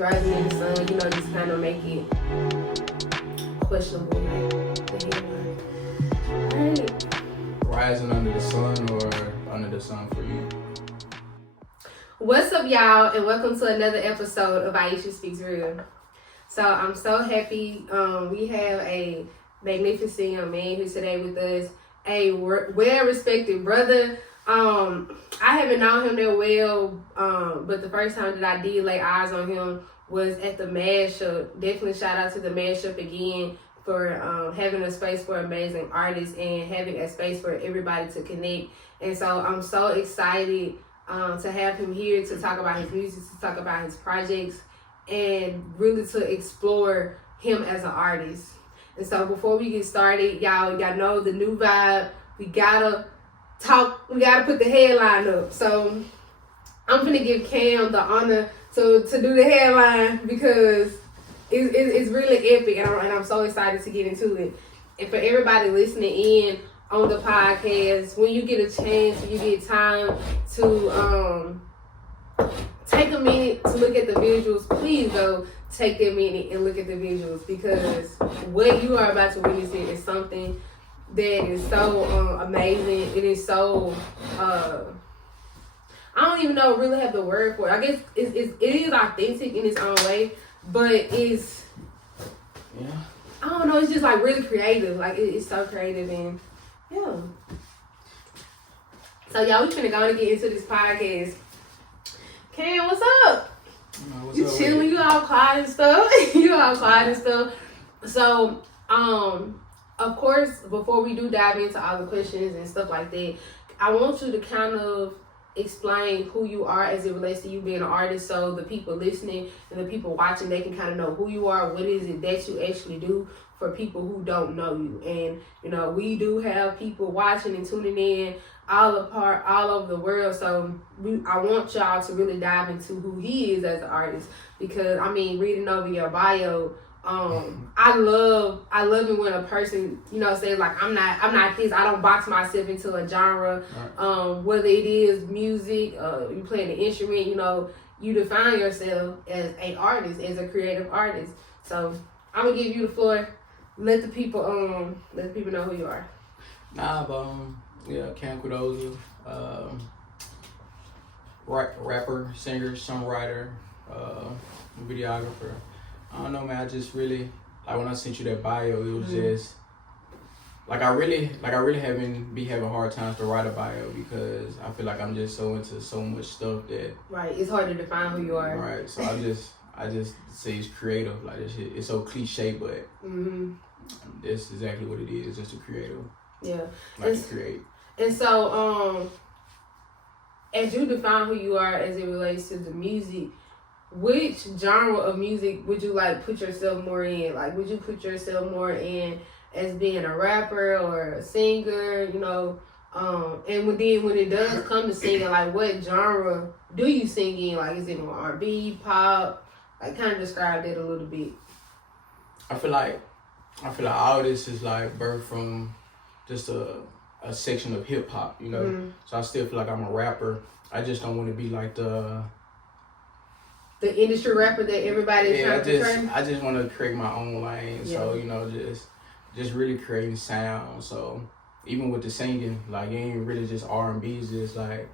Rising in the sun, just kind of make it questionable. Alright. Rising under the sun or under the sun for you? What's up, y'all, and welcome to another episode of Aisha Speaks Real. So I'm so happy we have a magnificent young man here today with us, a well-respected brother. I haven't known him that well, but the first time that I did lay eyes on him was at the mashup. Definitely shout out to the mashup again for having a space for amazing artists and having a space for everybody to connect. And so I'm so excited to have him here to talk about his music, to talk about his projects, and really to explore him as an artist. And so before we get started, y'all know the new vibe. We gotta put the headline up. So I'm gonna give Cam the honor to do the headline because it's really epic, and I'm so excited to get into it. And for everybody listening in on the podcast, when you get a chance, when you get time to take a minute to look at the visuals, please go take that minute and look at the visuals, because what you are about to witness here is something that is so amazing. It is so I don't even know really have the word for it. I guess it is authentic in its own way, but it's I don't know, it's just like really creative. Like it's so creative, and yeah. So y'all, we finna go and get into this podcast. Cam, what's up? What's You up, chilling? You all quiet and stuff. So, of course, before we do dive into all the questions and stuff like that, I want you to kind of explain who you are as it relates to you being an artist, so the people listening and the people watching, they can kind of know who you are, what is it that you actually do, for people who don't know you. And we do have people watching and tuning in all over the world, so I want y'all to really dive into who he is as an artist, because reading over your bio, I love it when a person says like I'm not this, I don't box myself into a genre. Whether it is music, you playing an instrument, you define yourself as an artist, as a creative artist. So I'm gonna give you the floor. Let the people know who you are. Camkudo, rapper, singer, songwriter, videographer. I don't know, man. I just really, like, when I sent you that bio, it was just like I really haven't having hard times to write a bio, because I feel like I'm just so into so much stuff that it's hard to define who you are. Right. So I just say it's creative. Like, this shit, it's so cliche, but that's exactly what it is. Just a creative. Yeah. Like to create. And so, as you define who you are as it relates to the music, which genre of music would you like put yourself more in? Like, would you put yourself more in as being a rapper or a singer? And when it does come to singing, like, what genre do you sing in? Like, is it more R&B, pop? Like, kind of describe that a little bit. I feel like all this is like birthed from just a section of hip hop, So I still feel like I'm a rapper. I just don't want to be like the industry rapper that everybody is trying to portray. I just want to create my own lane. Yeah. So, just really creating sound. So even with the singing, like, it ain't really just R&B, it's just like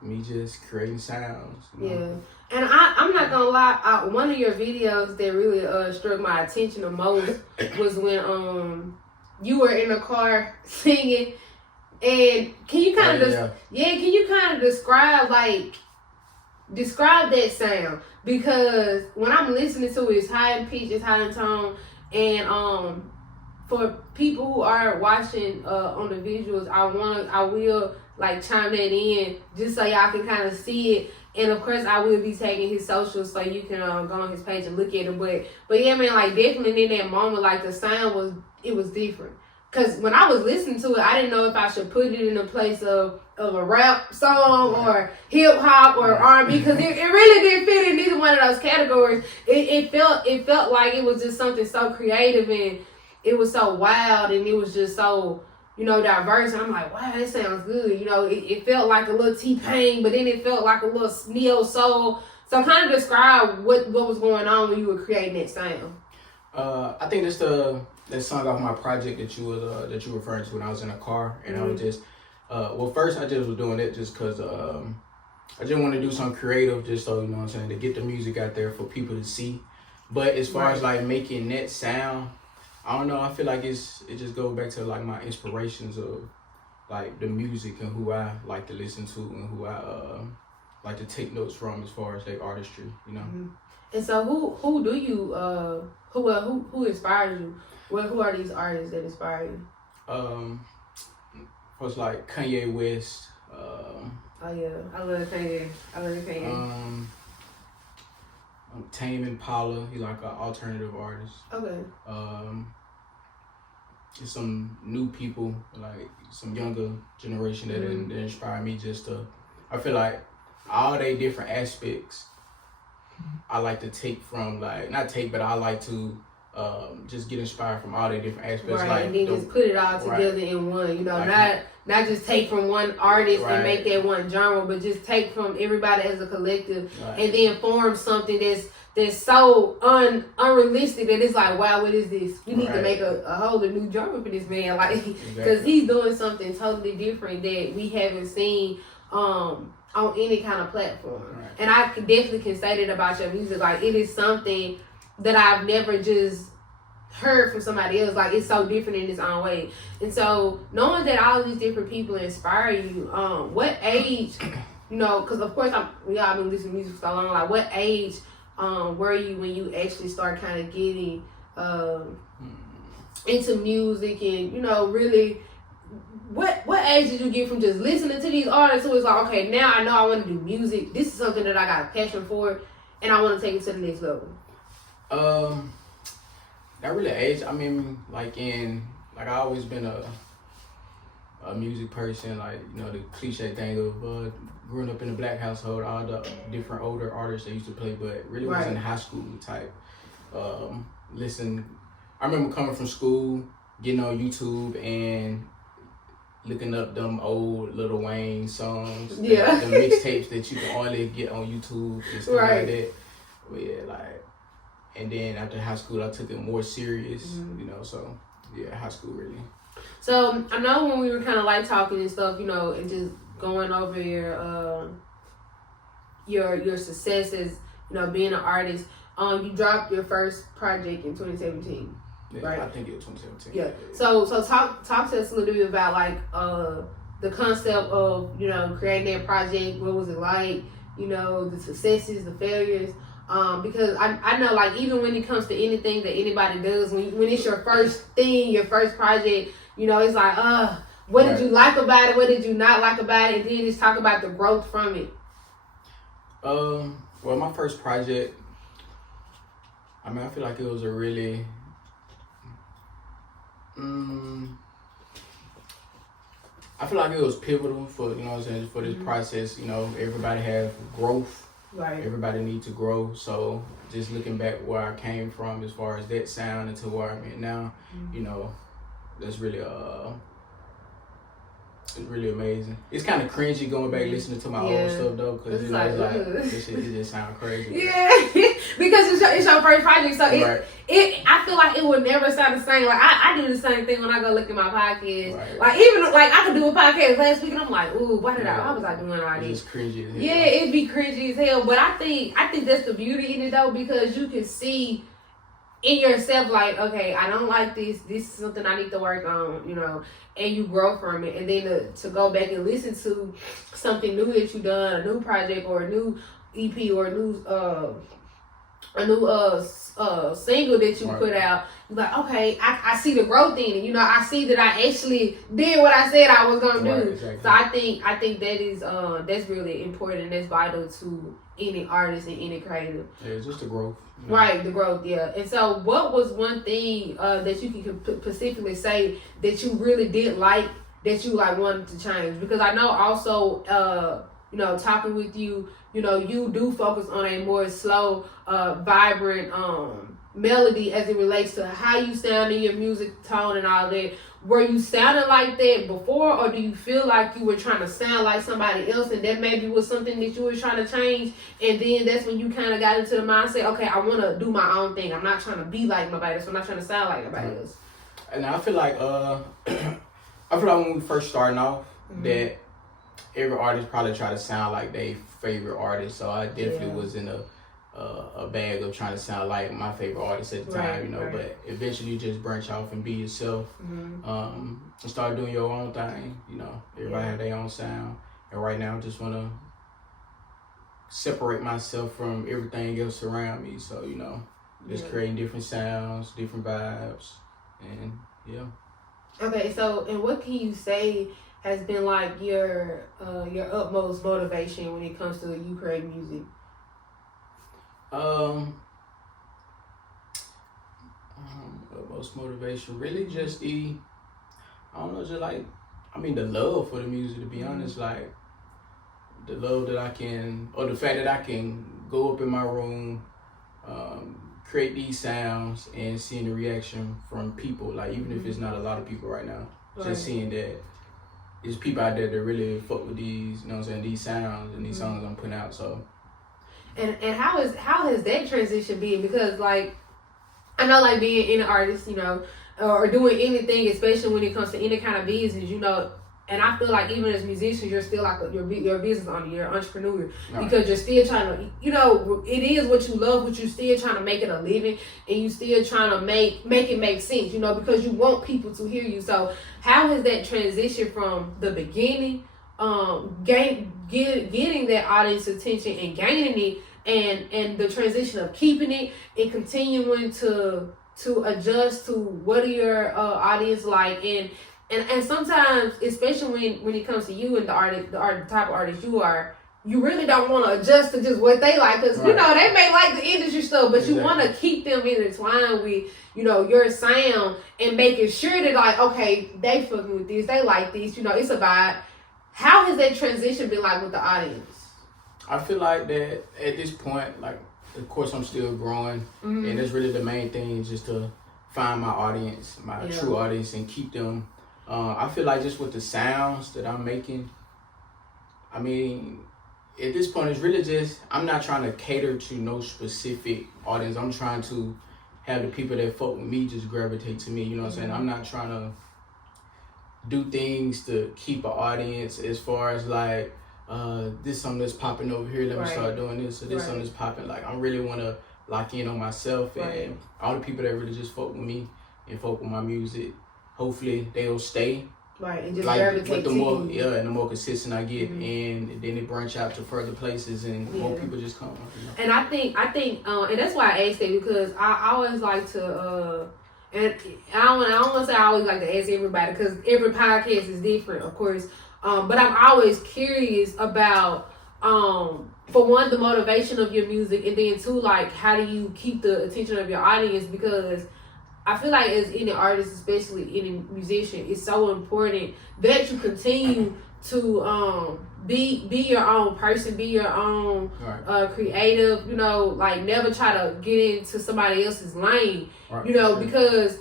me just creating sounds. Yeah. And I'm not gonna lie, one of your videos that really struck my attention the most was when you were in a car singing. And can you kind of describe that sound? Because when I'm listening to it, it's high in pitch, it's high in tone, and for people who are watching on the visuals, I will like chime that in just so y'all can kind of see it. And of course, I will be tagging his socials so you can go on his page and look at it. But yeah, man, like, definitely in that moment, like, the sound was different. Cause when I was listening to it, I didn't know if I should put it in a place of a rap song or hip hop or R&B, cause it really didn't fit in either one of those categories. It felt like it was just something so creative, and it was so wild, and it was just so diverse. And I'm like, wow, that sounds good. It felt like a little T-Pain, but then it felt like a little neo soul. So kind of describe what was going on when you were creating that sound. I think that's that song off my project that you were referring to when I was in a car, and I was just well, first I just was doing it just because I just want to do something creative, just so, you know what I'm saying, to get the music out there for people to see. But as far as like making that sound, I don't know. I feel like it just goes back to like my inspirations of like the music and who I like to listen to and who I like to take notes from as far as like artistry, you know. Mm-hmm. And so who do you who inspires you? Well, who are these artists that inspire you? Was like Kanye West. Oh yeah, I love Kanye. Tame Impala, he's like an alternative artist. Okay. There's some new people, like some younger generation that inspire me just to, I feel like all they different aspects I like to take from, like, not take, but I like to just get inspired from all their different aspects. Right, like and then just put it all together in one, you know, like, not just take from one artist and make that one genre, but just take from everybody as a collective and then form something that's so unrealistic that it's like, wow, what is this? We need to make a whole new genre for this man, like, because he's doing something totally different that we haven't seen on any kind of platform. And I definitely can say that about your music. Like, it is something that I've never just heard from somebody else. Like, it's so different in its own way. And so knowing that all these different people inspire you, what age, you know, because of course we all been listening to music for so long, like what age were you when you actually start kind of getting into music, and, you know, really what age did you get from just listening to these artists who was like, okay, now I know I want to do music, this is something that I got a passion for and I want to take it to the next level? Not really age. I mean, like I always been a music person, like, you know, the cliche thing of growing up in a black household, all the different older artists that used to play, but really was in high school type. Listen, I remember coming from school, getting on YouTube and looking up them old Lil Wayne songs, the mixtapes that you can only get on YouTube and stuff like that. But yeah, like, and then after high school, I took it more serious, you know, so yeah, high school really. So I know when we were kind of like talking and stuff, you know, and just going over your successes, you know, being an artist, you dropped your first project in 2017. Yeah, right? I think it was 2017. Yeah. So talk to us a little bit about like the concept of, you know, creating that project. What was it like? You know, the successes, the failures. Because I know, like, even when it comes to anything that anybody does, when it's your first thing, your first project, you know, it's like, what did you like about it? What did you not like about it? And then just talk about the growth from it. Well, my first project, I mean, I feel like it was a really, I feel like it was pivotal for, you know what I'm saying, for this process. You know, everybody has growth. Right. Everybody needs to grow. So just looking back where I came from as far as that sound into where I'm at now, you know, that's really it's really amazing. It's kind of cringy going back listening to my old stuff though, because, you know, it's like this shit, it just sound crazy. Yeah, because it's your first project, so I feel like it would never sound the same. Like I do the same thing when I go look at my podcast. Right. Like even like I could do a podcast last week and I'm like, ooh, why was I doing all this? It's cringy as hell. Yeah, it'd be cringy as hell. But I think that's the beauty in it though, because you can see in yourself, like, okay, I don't like this. This is something I need to work on, you know, and you grow from it. And then to go back and listen to something new that you done, a new project or a new EP or a new single that you put out, like, okay, I see the growth in it. You know, I see that I actually did what I said I was gonna do. Exactly. So I think that is that's really important and that's vital to any artist and any creative. Yeah, it's just the growth. Yeah. Right, the growth, yeah. And so what was one thing that you can specifically say that you really did like, that you like wanted to change? Because I know also, you know, talking with you, you know, you do focus on a more slow, vibrant melody as it relates to how you sound in your music tone and all that. were you sounding like that before, or do you feel like you were trying to sound like somebody else, and that maybe was something that you were trying to change, and then that's when you kind of got into the mindset, okay, I want to do my own thing. I'm not trying to be like nobody else. I'm not trying to sound like nobody else. And I feel like when we first starting off, that every artist probably try to sound like their favorite artist. So I definitely was in a bag of trying to sound like my favorite artist at the time, you know. Right. But eventually you just branch off and be yourself, and start doing your own thing. You know, everybody have their own sound. And right now I just want to separate myself from everything else around me. So, you know, just creating different sounds, different vibes, and Okay, so, and what can you say has been like your utmost motivation when it comes to you creating music? Utmost motivation, really just the love for the music, to be honest, like the love that I can, or the fact that I can go up in my room, create these sounds and seeing the reaction from people, like even if it's not a lot of people right now, just seeing that there's people out there that really fuck with these, you know what I'm saying, these sounds and these songs I'm putting out. So and how has that transition been? Because like I know, like being an artist, you know, or doing anything, especially when it comes to any kind of business, you know. And I feel like even as musicians, you're still like your business owner, you're an entrepreneur, because you're still trying to, you know, it is what you love, but you're still trying to make it a living, and you still trying to make it make sense, you know, because you want people to hear you. So how has that transition from the beginning, getting that audience attention and gaining it, and the transition of keeping it and continuing to adjust to what are your audience like, and sometimes, especially when it comes to you and the type of artist you are, you really don't want to adjust to just what they like, because you know they may like the industry stuff, but you want to keep them intertwined with, you know, your sound, and making sure that like, okay, they fucking with this, they like this, you know, it's a vibe. How has that transition been like with the audience? I feel like that at this point, like, of course I'm still growing, and that's really the main thing, just to find my audience, my true audience, and keep them. I feel like just with the sounds that I'm making, I mean, at this point, it's really just, I'm not trying to cater to no specific audience. I'm trying to have the people that fuck with me just gravitate to me, you know what I'm saying? I'm not trying to do things to keep an audience as far as like, this something that's popping over here, let me start doing this, or this something that's popping. Like, I really want to lock in on myself, and all the people that really just fuck with me and fuck with my music. Hopefully they'll stay. Right, and just like, gravitate to more, and the more consistent I get, and then it branch out to further places, and more people just come. You know? And I think, and that's why I asked that, because I always like to, and I don't want to say I always like to ask everybody, because every podcast is different, of course. But I'm always curious about, for one, the motivation of your music, and then two, like, how do you keep the attention of your audience? Because I feel like as any artist, especially any musician, it's so important that you continue to be your own person, be your own creative, you know, like never try to get into somebody else's lane, you know, because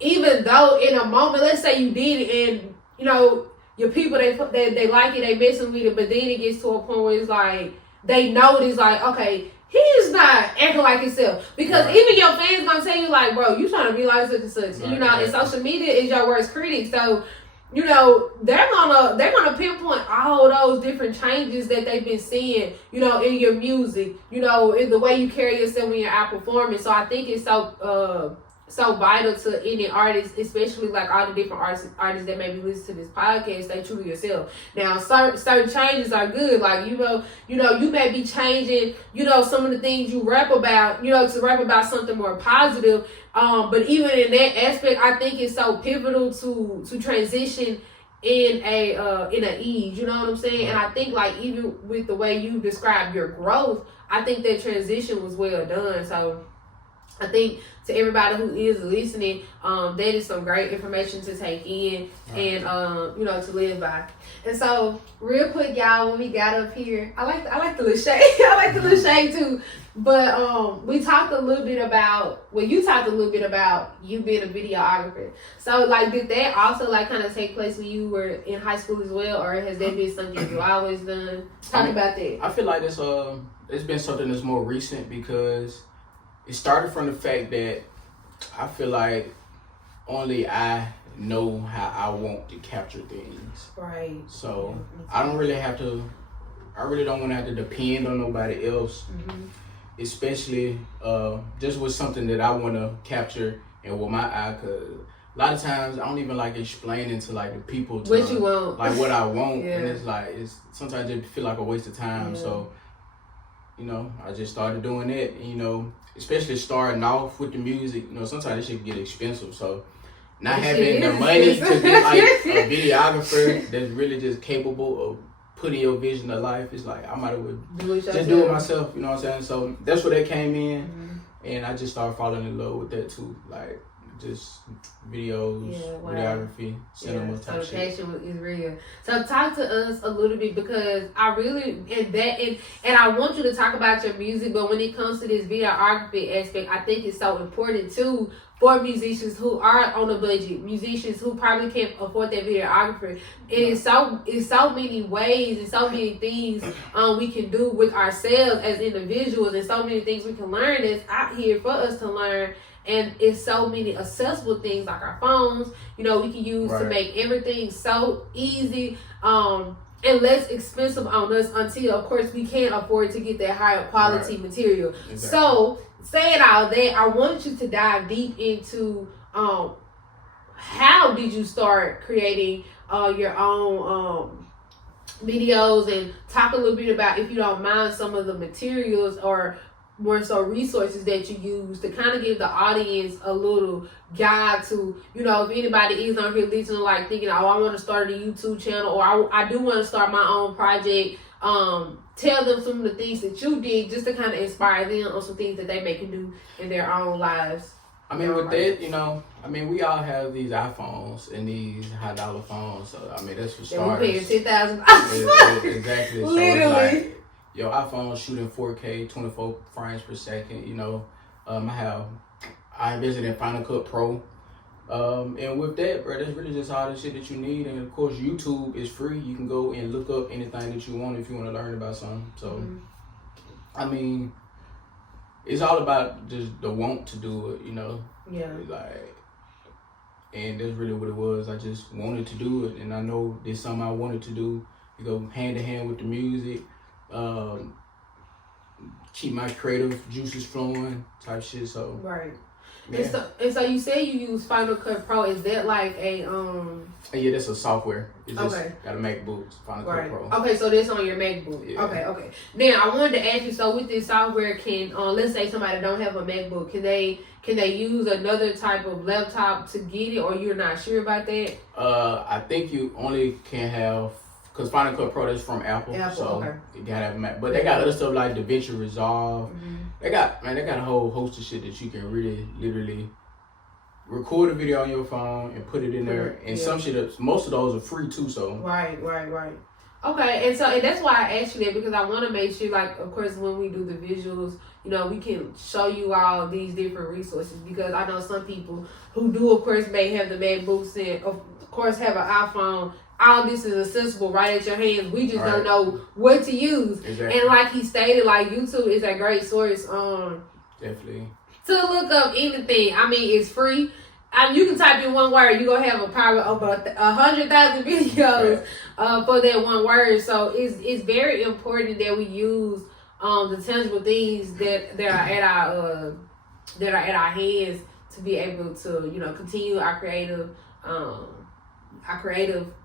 even though in a moment, let's say you did it, and, you know, your people, they like it, they messing with it, but then it gets to a point where it's like, they notice, like, okay, he's not acting like himself, because even your fans gonna tell you, like, bro, you trying to be like such and such, you know, and social media is your worst critic, so, you know, they're gonna pinpoint all those different changes that they've been seeing, you know, in your music, you know, in the way you carry yourself when you're out performing. So I think it's so vital to any artist, especially like all the different artists that maybe listen to this podcast, stay true to yourself. Now, certain changes are good. Like, you know, you may be changing, you know, some of the things you rap about, you know, to rap about something more positive. But even in that aspect, I think it's so pivotal to transition in a ease, you know what I'm saying? And I think, like, even with the way you describe your growth, I think that transition was well done. So I think to everybody who is listening, that is some great information to take in and to live by. And so, real quick, y'all, when we got up here, I like the little shade. I like the little shade too. But we talked a little bit about, you talked a little bit about you being a videographer. So, like, did that also like kind of take place when you were in high school as well, or has that been something you always done? Talk about that. I feel like it's been something that's more recent because it started from the fact that I feel like only I know how I want to capture things. Right. So I don't really I really don't want to have to depend on nobody else, especially just with something that I want to capture and with my eye, because a lot of times I don't even like explaining to like the people what you want, like what I want, and it's like sometimes it feel like a waste of time. So I just started doing it, and, especially starting off with the music, sometimes it should get expensive. So not having the money to get like a videographer that's really just capable of putting your vision to life, it's like I might as well just do it myself, you know what I'm saying? So that's where that came in, and I just started falling in love with that too, like just videos, videography, cinema type shit. Passion is real. So talk to us a little bit, because I really and I want you to talk about your music, but when it comes to this videography aspect, I think it's so important too for musicians who are on a budget, musicians who probably can't afford that videographer. It's so many ways and so many things we can do with ourselves as individuals, and so many things we can learn that's out here for us to learn. And it's so many accessible things like our phones, we can use to make everything so easy and less expensive on us, until, of course, we can't afford to get that higher quality material. Exactly. So, saying all that, I want you to dive deep into how did you start creating your own videos, and talk a little bit about, if you don't mind, some of the materials or more so resources that you use to kind of give the audience a little guide to, if anybody is on here listening, like thinking, I want to start a YouTube channel, or I do want to start my own project, tell them some of the things that you did just to kind of inspire them on some things that they may can do in their own lives. I mean, with that, we all have these iPhones and these $high-dollar phones, so that's for starters. We're paying $10,000. Exactly. Literally. So it's like, your iPhone shooting 4K, 24 frames per second, I invested in Final Cut Pro. And with that, bro, that's really just all the shit that you need. And of course, YouTube is free. You can go and look up anything that you want if you want to learn about something. So, it's all about just the want to do it, Yeah. And that's really what it was. I just wanted to do it. And I know there's something I wanted to do. You go hand in hand with the music. Keep my creative juices flowing type shit. So right. Yeah. And so you say you use Final Cut Pro. Is that like a Yeah, that's a software. It's just okay. got a MacBook, Final Cut Pro. Okay, so that's on your MacBook. Yeah. Okay. Now I wanted to ask you. So with this software, can let's say somebody don't have a MacBook, can they use another type of laptop to get it, or you're not sure about that? I think you only can have. Because Final Cut Pro is from Apple, so you gotta have a Mac. But they got other stuff like DaVinci Resolve. They got a whole host of shit that you can really, literally record a video on your phone and put it in there. And some shit, most of those are free too. So right. Okay, and that's why I asked you that, because I want to make sure, like, of course, when we do the visuals, we can show you all these different resources, because I know some people who do, of course, may have the MacBooks and, of course, have an iPhone. All this is accessible right at your hands. We just don't know what to use. Exactly. And like he stated, like, YouTube is a great source definitely to look up anything. It's free. You can type in one word, you're going to have a power of 100,000 videos for that one word. So it's very important that we use the tangible things that are at our hands to be able to, continue our creative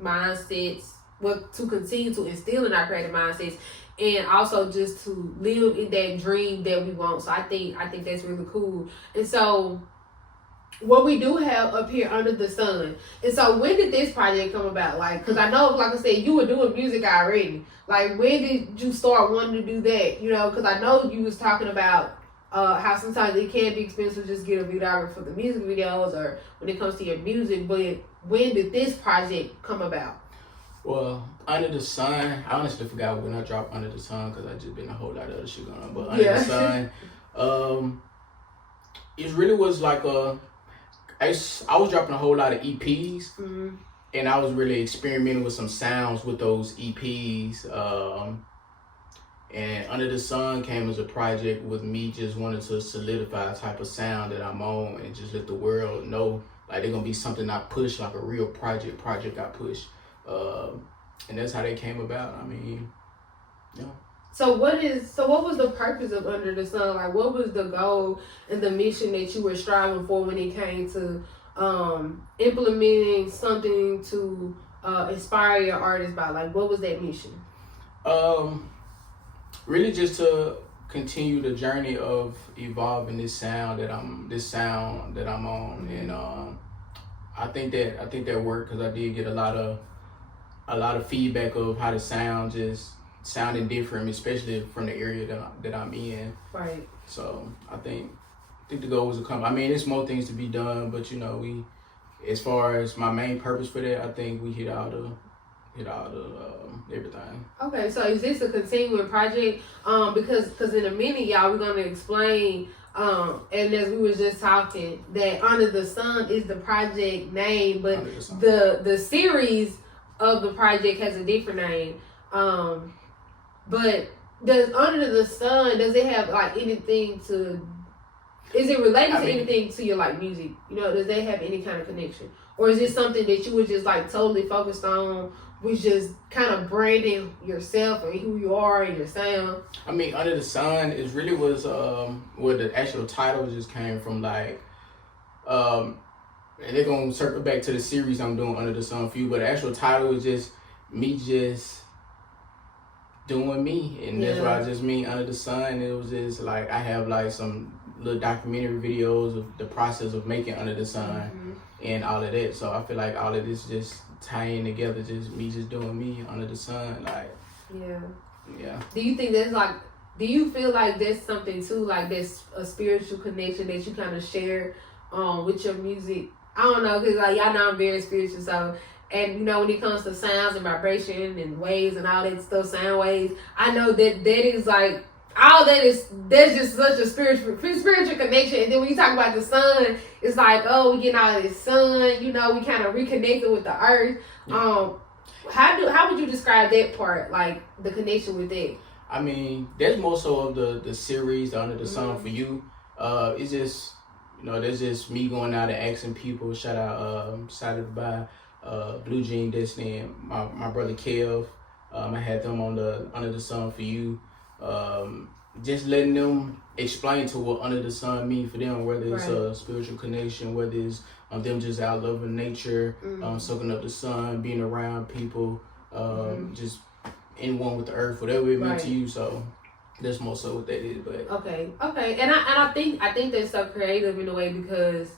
mindsets, to continue to instill in our creative mindsets, and also just to live in that dream that we want. So I think that's really cool. And so what we do have up here under the sun. And so when did this project come about? Like, because I know, like I said, you were doing music already. Like, when did you start wanting to do that? Because I know you was talking about how sometimes it can be expensive to just get a videographer for the music videos or when it comes to your music. But when did this project come about? Well, Under the Sun, I honestly forgot when I dropped Under the Sun because I just been a whole lot of other shit going on. But Under the Sun, it really was like I was dropping a whole lot of EPs, and I was really experimenting with some sounds with those EPs. And Under the Sun came as a project with me just wanting to solidify a type of sound that I'm on and just let the world know like they're gonna be something I push, like a real project I push. And that's how they came about. I mean, yeah. So what was the purpose of Under the Sun? Like, what was the goal and the mission that you were striving for when it came to implementing something to inspire your artists by? Like, what was that mission? Really just to continue the journey of evolving this sound that I'm on, and I think that worked because I did get a lot of feedback of how the sound just sounding different, especially from the area that I'm in. Right. So I think the goal was to come. I mean, there's more things to be done, but you know, we, as far as my main purpose for that, I think we hit all the everything. Okay, so is this a continuing project? Because in a minute, y'all, we're gonna explain. And as we were just talking, that Under the Sun is the project name, but the series of the project has a different name. But does Under the Sun, does it have like anything to? Is it related to anything to your like music? You know, does they have any kind of connection, or is it something that you were just like totally focused on? Was just kind of branding yourself and who you are and your sound. I mean, Under the Sun is really was where the actual title just came from. Like, and they're gonna circle back to the series I'm doing Under the Sun for you, but the actual title was just me just doing me, and that's why I just mean Under the Sun. It was just like I have like some little documentary videos of the process of making Under the Sun and all of that. So I feel like all of this just tying together, just me just doing me Under the Sun, like yeah. Do you think that's like? Do you feel like that's something too, like that's a spiritual connection that you kind of share with your music? I don't know, cause like y'all know I'm very spiritual, so. And you know, when it comes to sounds and vibration and waves and all that stuff, sound waves, I know that is like all that's just such a spiritual connection. And then when you talk about the sun, it's like, oh, we getting all of this sun, you know, we kind of reconnected with the earth. How would you describe that part, like the connection with it? I mean, that's more so of the series, the Under the Sun for you. It's just, you know, there's just me going out and asking people. Shout out by Blue Jean Destiny and my brother Kev. I had them on the Under the Sun for you. Just letting them explain to what Under the Sun mean for them, whether it's a spiritual connection, whether it's them just out loving nature, soaking up the sun, being around people, just in one with the earth, whatever it meant to you. So that's more so what that is. But okay, and I think that's so creative in a way because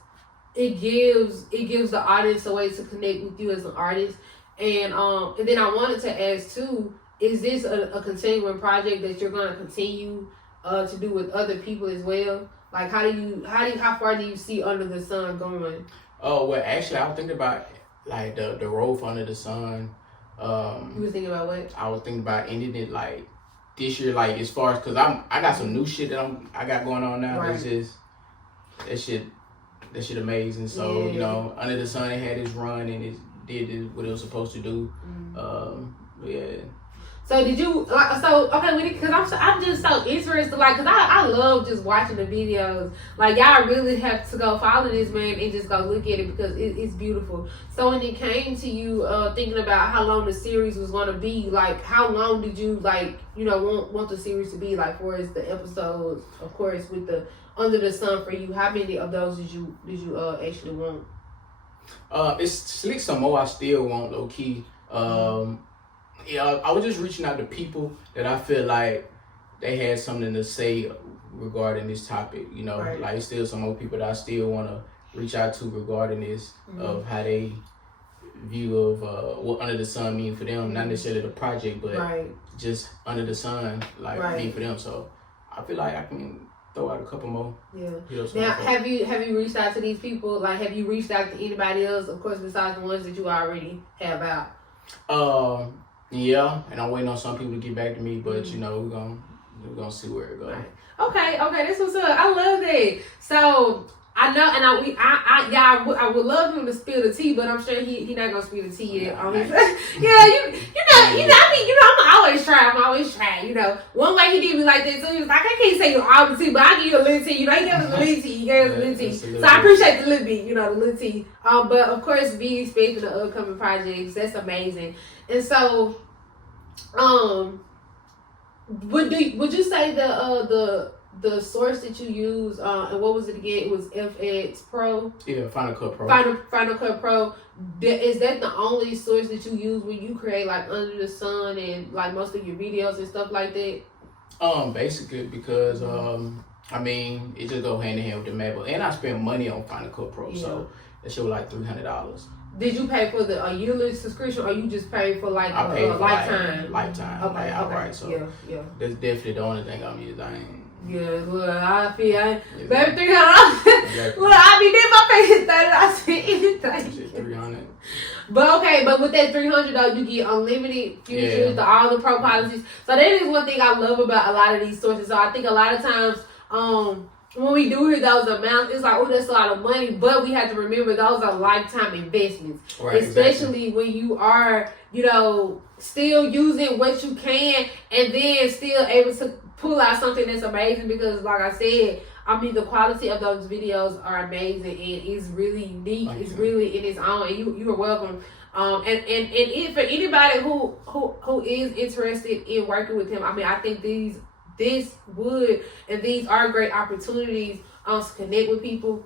it gives the audience a way to connect with you as an artist, and then I wanted to ask too. Is this a continuing project that you're gonna continue to do with other people as well? Like, how far do you see Under the Sun going? Oh well, actually, I was thinking about like the road for Under the Sun. You was thinking about what? I was thinking about ending it like this year, like as far as because I got some new shit that I got going on now. It's just that shit amazing. So you know, Under the Sun had its run and it did what it was supposed to do. Yeah. So did you because I'm just so interested, like, because I love just watching the videos. Like, y'all really have to go follow this man and just go look at it because it's beautiful. So when it came to you thinking about how long the series was going to be, like, how long did you, like, you know, want the series to be, like, for the episodes, of course, with the Under the Sun for you? How many of those did you actually want? It's slick some more I still want, low key. Yeah, I was just reaching out to people that I feel like they had something to say regarding this topic. You know, like still some more people that I still want to reach out to regarding this, of how they view of what Under the Sun mean for them. Not necessarily the project, but just Under the Sun, like mean for them. So I feel like I can throw out a couple more. Yeah. Now, have you reached out to these people? Like, have you reached out to anybody else? Of course, besides the ones that you already have out. Yeah, and I'm waiting on some people to get back to me, but you know, we're gonna see where it goes. Right. Okay, that's what's up. I love that. So I know, and I would love him to spill the tea, but I'm sure he not gonna spill the tea yet. On his, I'm always trying. You know, one way he did me like that too. He was like, I can't say you all the tea, but I give you a little tea. You know, he gave us a little tea. So I appreciate the little bit. You know, the little tea. But of course, be expecting the upcoming projects. That's amazing. And so, would you say the source that you use, and what was it again? It was FX Pro. Yeah, Final Cut Pro. Final Cut Pro. Is that the only source that you use when you create like Under the Sun and like most of your videos and stuff like that? Basically because I mean it just go hand in hand with the MacBook, and I spend money on Final Cut Pro, so that shit was like $300. Did you pay for a yearly subscription, or you just paid for like a lifetime? Lifetime. Okay. Outright. So yeah. That's definitely the only thing I'm using. Yeah, well, I feel baby $300. Well, I mean, if I pay $30, I spend anything. $300. But with that $300 though, you get unlimited features, all the pro policies. So that is one thing I love about a lot of these sources. So I think a lot of times, when we do hear those amounts, it's like, oh, that's a lot of money. But we have to remember those are lifetime investments, right, especially when you are, you know, still using what you can, and then still able to pull out something that's amazing. Because, like I said, I mean, the quality of those videos are amazing, and it's really unique. It's really in its own, and you are welcome. And for anybody who is interested in working with him, I mean, I think these are great opportunities to connect with people.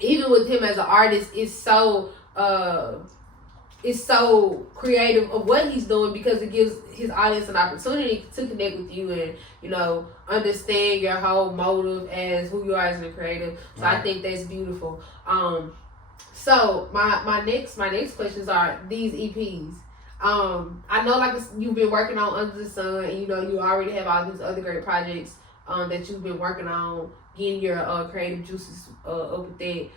Even with him as an artist, it's so creative of what he's doing, because it gives his audience an opportunity to connect with you and, you know, understand your whole motive as who you are as a creative. So I think that's beautiful. So my next questions are these EPs. I know, like, you've been working on Under the Sun, and you know you already have all these other great projects that you've been working on, getting your creative juices up with that.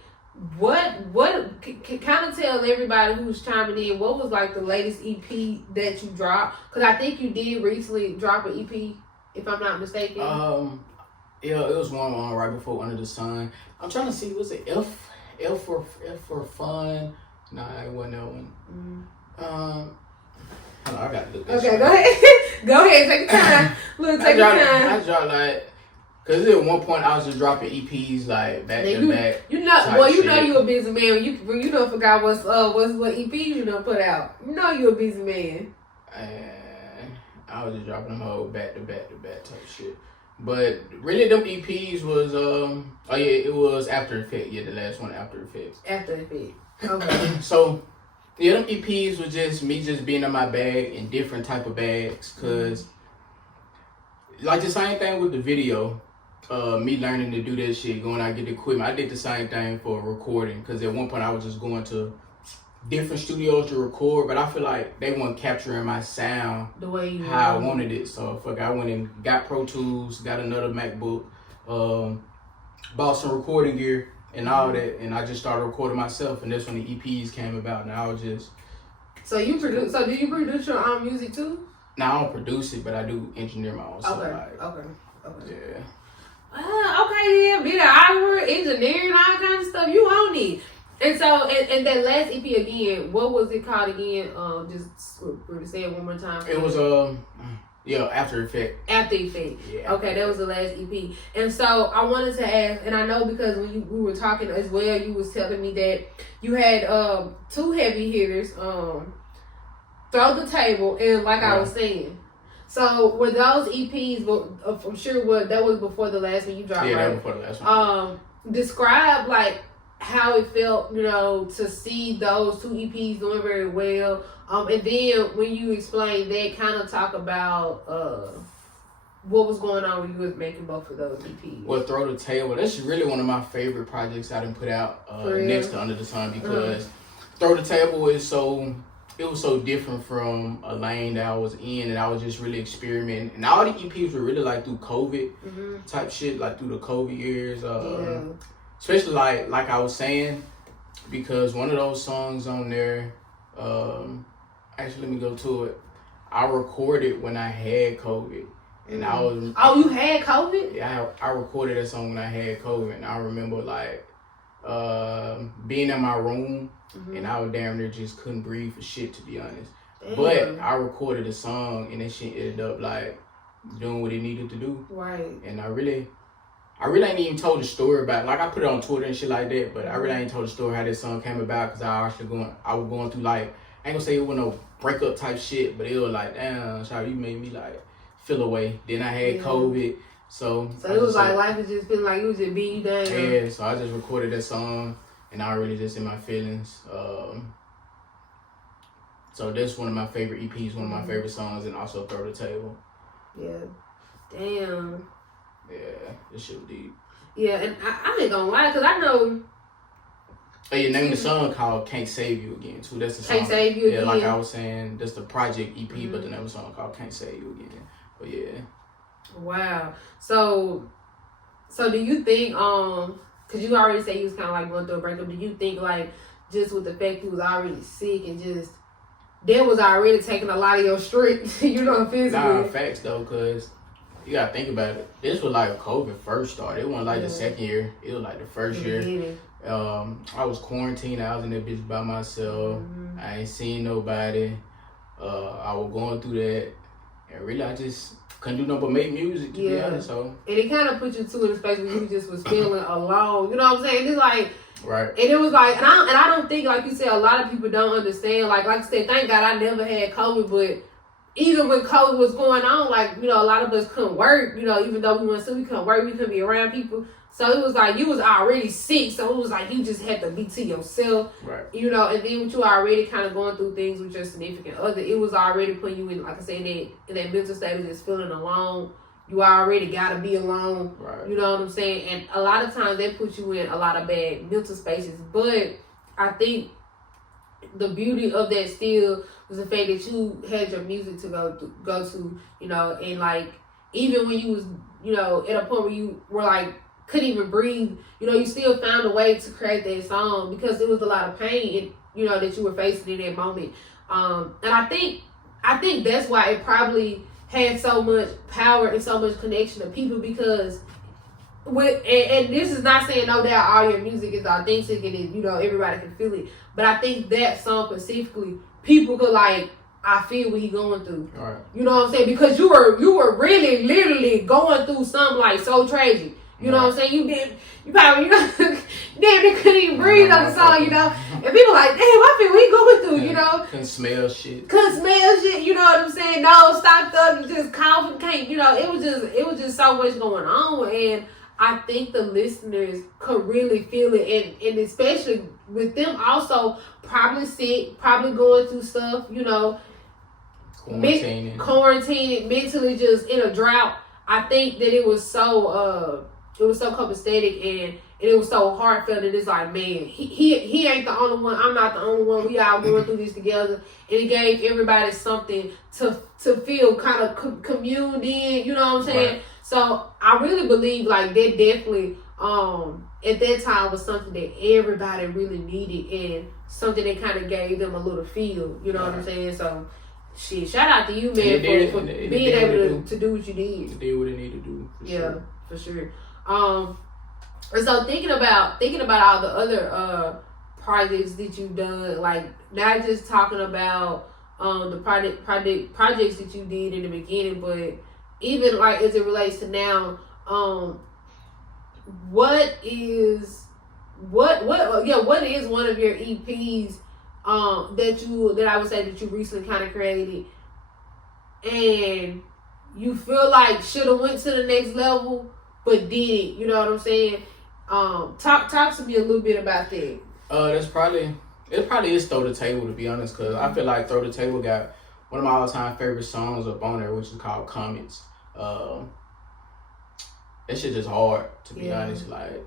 What kind of tell everybody who's chiming in, what was like the latest EP that you dropped? Because I think you did recently drop an EP, if I'm not mistaken. Yeah, it was one right before Under the Sun. I'm trying to see, was it F for Fun? Nah, it wasn't that one. Hold on, I gotta look this Okay, go ahead. Go ahead, take your time. I dropped like, cause at one point I was just dropping EPs like back to back. You know you a busy man when you don't forgot what EPs you done put out. You know you a busy man. And I was just dropping them whole back to back type shit. But really, them EPs was it was After Effects. Yeah, the last one, After Effects. After Effects. Okay. So. Yeah, them EPs was just me just being in my bag in different type of bags, cause like the same thing with the video, me learning to do that shit, going out get the equipment. I did the same thing for recording, cause at one point I was just going to different studios to record, but I feel like they weren't capturing my sound the way how I wanted it. So I went and got Pro Tools, got another MacBook, bought some recording gear and all that, and I just started recording myself, and that's when the EPs came about, and I was just... So do you produce your own music too? No, I don't produce it, but I do engineer my own stuff. Okay. Yeah. Okay, then, videographer, engineering, all kinds of stuff, you own it. And so, and that last EP again, what was it called again? Just to say it one more time. It was, After Effects. After Effects. Yeah. Okay, that was the last EP. And so I wanted to ask, and I know because when we were talking as well, you was telling me that you had two heavy hitters, Throw the Table, and Like I Was Saying. So were those EPs? I'm sure that was before the last one you dropped. Yeah, right? that was before the last one. Describe like how it felt, to see those two EPs doing very well. And then when you explain that, kind of talk about what was going on when you was making both of those EPs. Well, Throw the Table, that's really one of my favorite projects I done put out next to Under the Sun, because Throw the Table is so it was so different from a lane that I was in, and I was just really experimenting. And all the EPs were really like through COVID type shit, like through the COVID years. Especially like I was saying, because one of those songs on there, actually let me go to it. I recorded when I had COVID. And I was... Oh, you had COVID? Yeah, I recorded that song when I had COVID. And I remember, like, being in my room, and I was damn near just couldn't breathe for shit, to be honest. Damn. But I recorded a song, and that shit ended up, like, doing what it needed to do. Right. And I really ain't even told the story about it. Like, I put it on Twitter and shit like that, but I really ain't told the story how this song came about, because I was going through, like, I ain't gonna say it was no breakup type shit, but it was like, damn, Shawty, you made me, like, feel away. Then I had COVID, so it was like life was just feeling like it was just beating you down. Yeah, so I just recorded that song, and I really just in my feelings. So that's one of my favorite EPs, one of my favorite songs, and also Throw the Table. Yeah, damn. Yeah, this shit was deep. Yeah, and I ain't gonna lie, cause I know. Oh, you named the song called "Can't Save You Again" too. That's the song. Can't Save You Again. Yeah, like I was saying, that's the project EP, but the name of the song called "Can't Save You Again." But yeah. Wow. So do you think because you already said you was kind of like going through a breakup, do you think like just with the fact you was already sick and just that was already taking a lot of your strength, you know, physically? Nah, facts though, because you gotta think about it. This was like COVID first started. It wasn't like the second year. It was like the first year. I was quarantined. I was in that bitch by myself. I ain't seen nobody. I was going through that, and really I just couldn't do nothing but make music, to be honest. So, and it kind of put you too in a space where you just was feeling alone. You know what I'm saying? It's like, right. And it was like, and I don't think, like you said, a lot of people don't understand. Like I said, thank God I never had COVID, but even when COVID was going on, like, you know, a lot of us couldn't work, you know, even though we went to, we couldn't work, we couldn't be around people. So it was like, you was already sick, so it was like, you just had to be to yourself, right? You know, and then with you already kind of going through things with your significant other, it was already putting you in, like I said, in that mental state of just feeling alone. You already gotta be alone, right? You know what I'm saying? And a lot of times that puts you in a lot of bad mental spaces. But I think the beauty of that still was the fact that you had your music to go to, you know, and like even when you was, you know, at a point where you were like couldn't even breathe, you know, you still found a way to create that song because there was a lot of pain, you know, that you were facing in that moment. And I think that's why it probably had so much power and so much connection to people because and this is not saying no doubt all your music is authentic and it, you know, everybody can feel it, but I think that song specifically, people could like, I feel what he going through. All right. You know what I'm saying? Because you were really literally going through something like so tragic. You know what I'm saying? You probably, you know, they couldn't even breathe on the song, you know? And people like, damn, I feel what he going through, you know? Couldn't smell shit, you know what I'm saying? No, stopped up, you just coughing, can't, you know, it was just so much going on. And I think the listeners could really feel it. And especially with them also probably sick, probably going through stuff, you know, quarantining, mentally just in a drought. I think that it was so copacetic and it was so heartfelt that it's like, man, he ain't the only one. I'm not the only one. We all going through this together. And it gave everybody something to feel kind of communed in, you know what I'm saying? Right. So I really believe like that definitely at that time was something that everybody really needed and something that kind of gave them a little feel, you know what I'm saying? So shit, shout out to you, man, for being able to do what you did. It did what it needed to do. For sure. And so thinking about all the other projects that you've done, like not just talking about the projects that you did in the beginning, but even like as it relates to now, what is one of your EPs that I would say that you recently kind of created and you feel like should have went to the next level but didn't, you know what I'm saying? Talk to me a little bit about that. It probably is Throw the Table, to be honest, because I feel like Throw the Table got one of my all-time favorite songs up on there, which is called Comments. That shit just hard, to be honest. Like,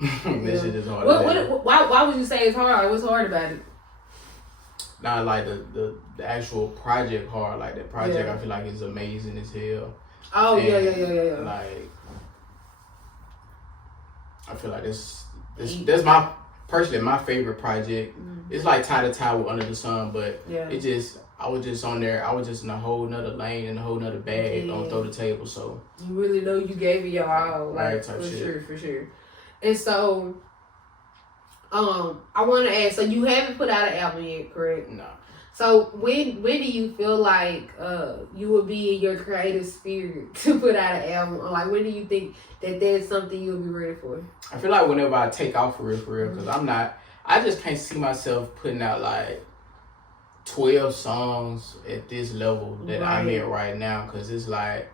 that shit just hard. Why would you say it's hard? What's hard about it? not like the actual project hard. Like that project, I feel like is amazing as hell. Oh and yeah. Like I feel like this my personally my favorite project. It's like tie to tie with Under the Sun, but I was just on there. I was just in a whole nother lane and a whole nother bag on Throw the Table. So you really know you gave it your all, like for sure. And so, I want to ask. So you haven't put out an album yet, correct? No. So when do you feel like you will be in your creative spirit to put out an album? Or like when do you think that that's something you'll be ready for? I feel like whenever I take off for real, because I just can't see myself putting out like 12 songs at this level that I'm at right now, because it's like,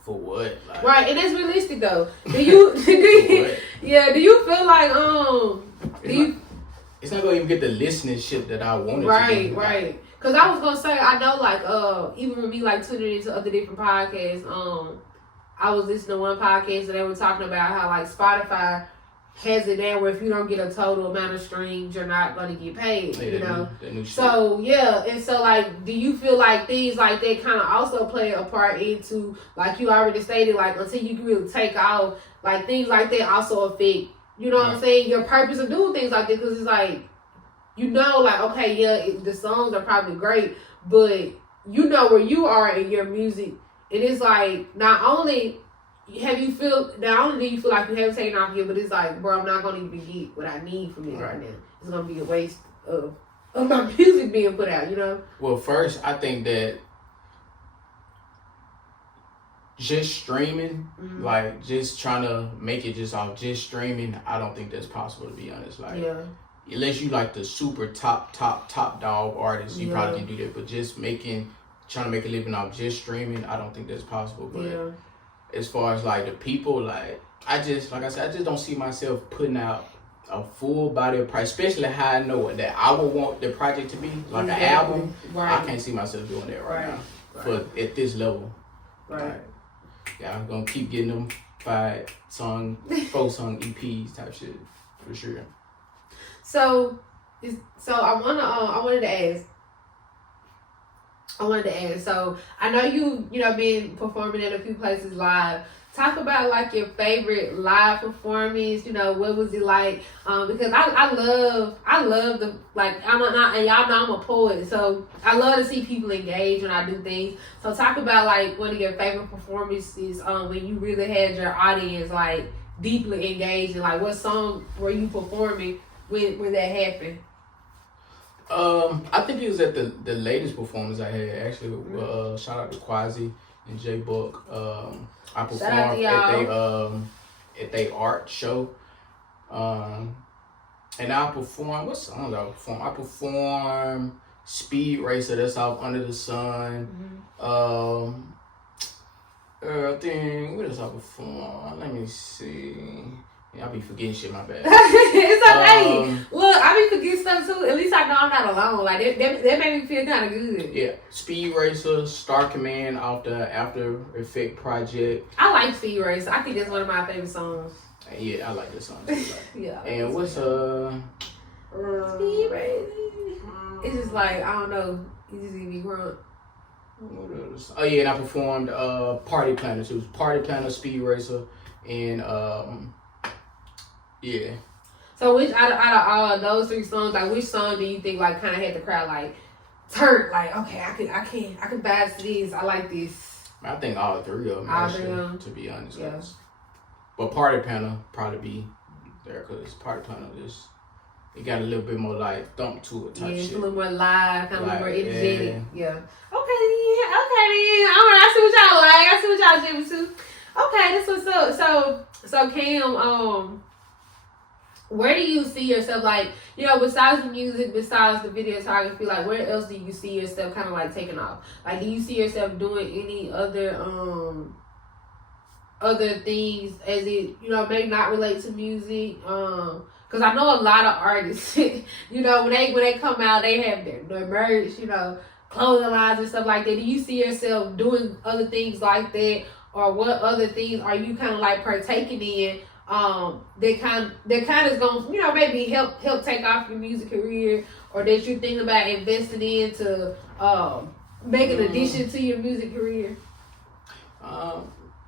for what? Like, right, and it's realistic though. Do you feel like it's not gonna even get the listenership that I wanted to. Right. Because I was gonna say, I know, like, even with me, like, tuning into other different podcasts, I was listening to one podcast and they were talking about how, like, Spotify has it now where if you don't get a total amount of streams, you're not gonna get paid, you know? So, and so, like, do you feel like things like that kind of also play a part into, like you already stated, like, until you can really take off, like, things like that also affect, you know what I'm saying, your purpose of doing things like that, because it's like, you know, like, okay, the songs are probably great, but you know where you are in your music, and it's like, not only do you feel like you haven't taken off yet, but it's like, bro, I'm not going to even get what I need from this right now. It's going to be a waste of my music being put out, you know? Well, first, I think that just streaming, like just trying to make it just off just streaming, I don't think that's possible, to be honest. Like, unless you like the super top dog artist, you probably can do that. But just trying to make a living off just streaming, I don't think that's possible. But as far as like the people, like I just don't see myself putting out a full body of price, especially how I know that I would want the project to be like an album. I can't see myself doing that right now for at this level. Like, I'm gonna keep getting them 4-song EPs type shit for sure. So I wanted to ask. So I know you been performing at a few places live. Talk about like your favorite live performance. You know, what was it like? Because I love the, like, and y'all know I'm a poet, so I love to see people engage when I do things. So talk about like one of your favorite performances when you really had your audience like deeply engaged, and like what song were you performing when that happened? I think it was at the latest performance I had actually. Shout out to Quasi and J Buck. I performed at they art show. And I performed, what songs I performed? I performed Speed Racer, that's off Under the Sun. I think, what else I performed? Let me see. Yeah, I be forgetting shit, my bad. It's okay. Look, I be forgetting stuff too. At least I know I'm not alone. Like that made me feel kind of good. Yeah, Speed Racer, Star Command off the After Effect project. I like Speed Racer. I think that's one of my favorite songs. Yeah, I like that song too. Yeah. And what's Speed Racer? It's just like, I don't know. You just give me grunt. What else? Oh yeah, and I performed Party Planner. So it was Party Planner, Speed Racer, and yeah. So which out of all those three songs, like which song do you think like kind of had the crowd like turn like, okay, I can vibe to this. I like this. I think all three of them actually, to be honest. Yeah. But Party Planner probably be there because Party Planner just it got a little bit more like thump to it type shit. It's a little more live, kind of like, more energetic. Yeah. Okay then. All right, I see what y'all like. I see what y'all do too. Okay, this was so Cam, where do you see yourself, like, you know, besides the music, besides the videography, like, where else do you see yourself kind of, like, taking off? Like, do you see yourself doing any other things as it, you know, may not relate to music? Because I know a lot of artists, you know, when they come out, they have their merch, you know, clothing lines and stuff like that. Do you see yourself doing other things like that? Or what other things are you kind of, like, partaking in that kind of gonna, you know, maybe help take off your music career, or that you think about investing into make an addition to your music career?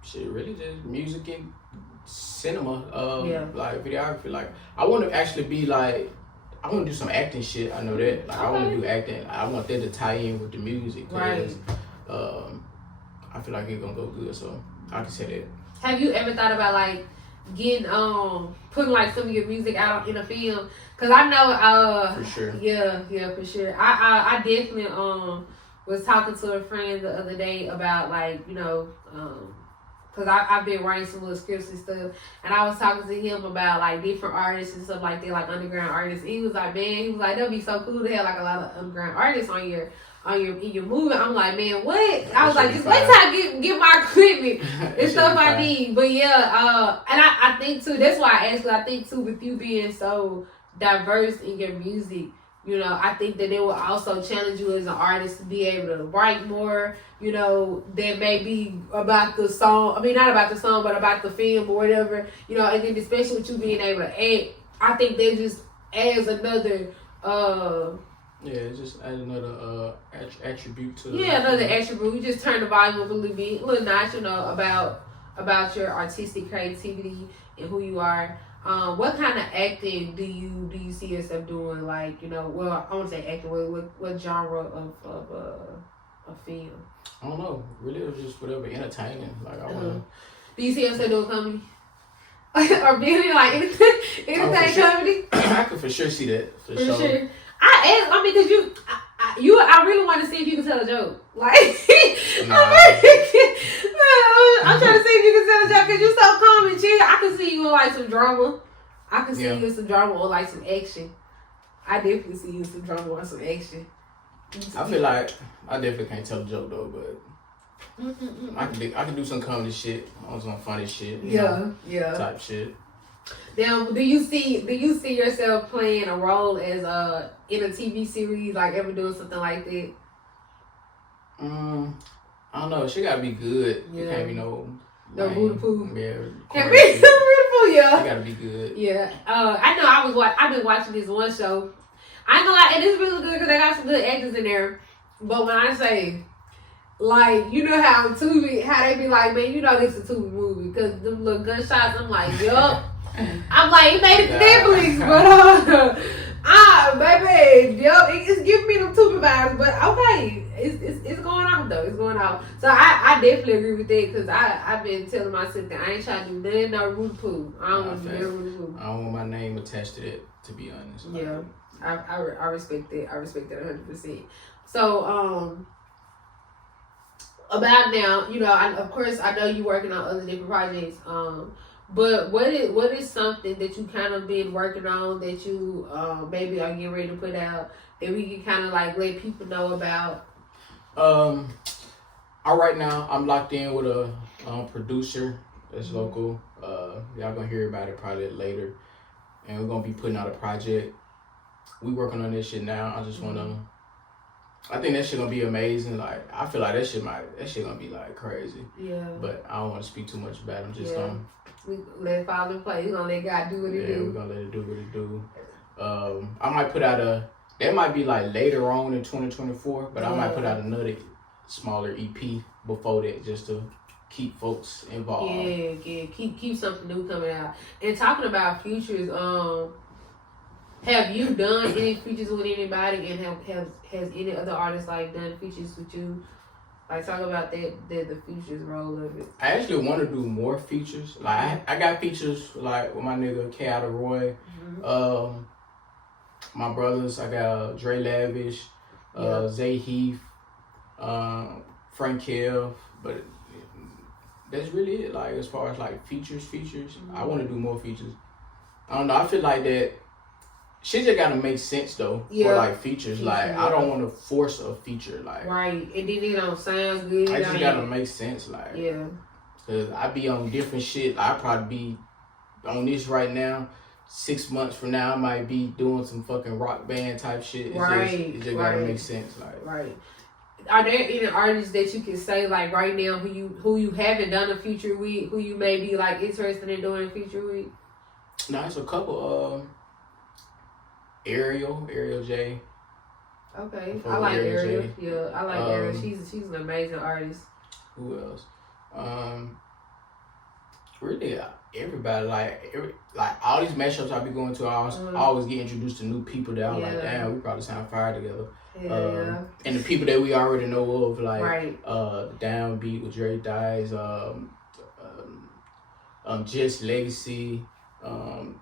Shit, really just music and cinema, like videography. Like I want to actually be like, I want to do some acting shit. I know that. Like I want to do acting. I want that to tie in with the music. Right. I feel like it's gonna go good, so I can say that. Have you ever thought about like getting putting like some of your music out in a film? Cause I know for sure. Yeah, for sure. I definitely was talking to a friend the other day about like, you know, cause I've been writing some little scripts and stuff, and I was talking to him about like different artists and stuff like that, like underground artists. He was like, man, that'd be so cool to have like a lot of underground artists in your movie. I'm like, man, what? I was like, just wait till I get my equipment and stuff I need. But yeah, and I think too, that's why I asked, I think too, with you being so diverse in your music, you know, I think that it will also challenge you as an artist to be able to write more, you know, that may be about the song. I mean, not about the song, but about the film or whatever, you know, and then especially with you being able to act, I think that just adds another, it just adds another attribute to another attribute. You just turn the volume up a little notch, you know, about your artistic creativity and who you are. What kind of acting do you see yourself doing? Like, you know, well, I want to say acting. What genre of film? I don't know. Really, it was just whatever entertaining. Like I want. Do you see yourself doing comedy? Or being like anything comedy? I could for sure see that. For sure. I mean, cause I really want to see if you can tell a joke. Like, I'm trying to see if you can tell a joke because you're so calm and chill. I can see you in like some drama. I can see you in some drama or like some action. I definitely see you in some drama or some action. I feel like I definitely can't tell a joke though, but I can do some comedy shit on some funny shit. You know, type shit. Now, do you see yourself playing a role as in a TV series, like ever doing something like that? I don't know. She gotta be good. Yeah. It can't be no voodoo poo. Yeah. Can't be no voodoo poo. Yeah. It gotta be good. Yeah. I know. I've been watching this one show. I ain't gonna lie, and it's really good because they got some good actors in there. But when I say, like, you know how on Tubi, how they be like, man, you know this is a Tubi movie because them little gunshots. I'm like, yup. I'm like, it made it to Netflix, but baby, yo, it's giving me them Tubi vibes. But okay, it's going on though. It's going on. So I definitely agree with that because I've been telling myself that I ain't trying to do nothing no rude poo. I don't want to do no rude poo. I don't want my name attached to that, to be honest. Yeah, I respect that. I respect that 100%. So about now, you know, of course I know you working on other different projects. But what is something that you kind of been working on that you maybe are getting ready to put out that we can kind of like let people know about? Right now I'm locked in with a producer that's local. Y'all gonna hear about it probably later, and we're gonna be putting out a project. We working on this shit now. I just wanna. I think that shit gonna be amazing. Like I feel like that shit gonna be like crazy. Yeah. But I don't want to speak too much about it. I'm just gonna. We let it fall in place. We're gonna let God do what He do. Yeah, we're gonna let it do what it do. I might put out that might be like later on in 2024, but I might put out another smaller EP before that just to keep folks involved. Yeah. Keep something new coming out. And talking about features, have you done any features with anybody, and has any other artists like done features with you? Like, talk about the features role of it. I actually want to do more features. Like, I got features, like, with my nigga K. Roy. Mm-hmm. My brothers, I got Dre Lavish, Zay Heath, Frank Kev. But that's really it. Like, as far as, like, features, mm-hmm. I want to do more features. I don't know. I feel like that shit just gotta make sense though for like features. Like I don't want to force a feature. Like right, and then it don't sound good. I just gotta make sense. Like cause I be on different shit. I probably be on this right now. 6 months from now, I might be doing some fucking rock band type shit. It just gotta make sense. Like are there any artists that you can say like right now who you haven't done a feature with, who you may be like interested in doing a feature with? No, it's a couple. Ariel J. Okay, I like Ariel. J. Yeah, I like Ariel. She's an amazing artist. Who else? Really, everybody. Like all these mashups I be going to, I always get introduced to new people that I'm like, damn, we probably sound fire together. Yeah. And the people that we already know of, like right. Downbeat with Dre Dice, Just Legacy,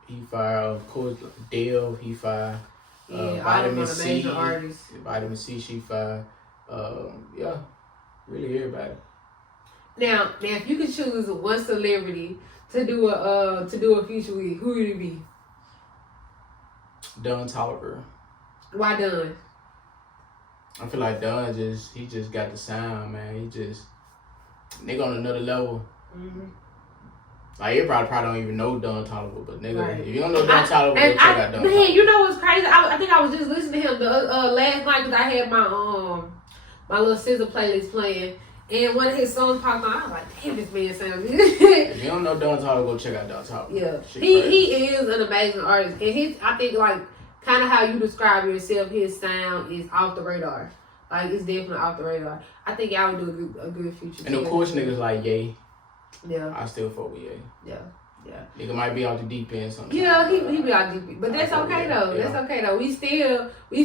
he fire, of course Dale, he fire. Vitamin C, Vitamin C, she fire. Yeah, really everybody. Now, if you could choose one celebrity to do a feature with, who would it be? Don Toliver. Why Don? I feel like Don he just got the sound, man. He just nigga on another level. Mm-hmm. Like everybody probably don't even know Don Toliver, but nigga, right. If you don't know Don Toliver, go check out Don. Man, you know what's crazy? I think I was just listening to him last night because I had my little scissor playlist playing. And one of his songs popped on. I was like, damn, this man sounds good. If you don't know Don Toliver, go check out Don Toliver. Yeah. He is an amazing artist. And I think, like, kind of how you describe yourself, his sound is off the radar. Like, it's definitely off the radar. I think y'all would do a good feature. And of course, niggas like Ye. Yeah. I still fuck with Ye. Yeah. Yeah. Nigga might be off the deep end sometimes. Yeah, he be off the deep end. But that's okay though. Yeah. That's okay though. We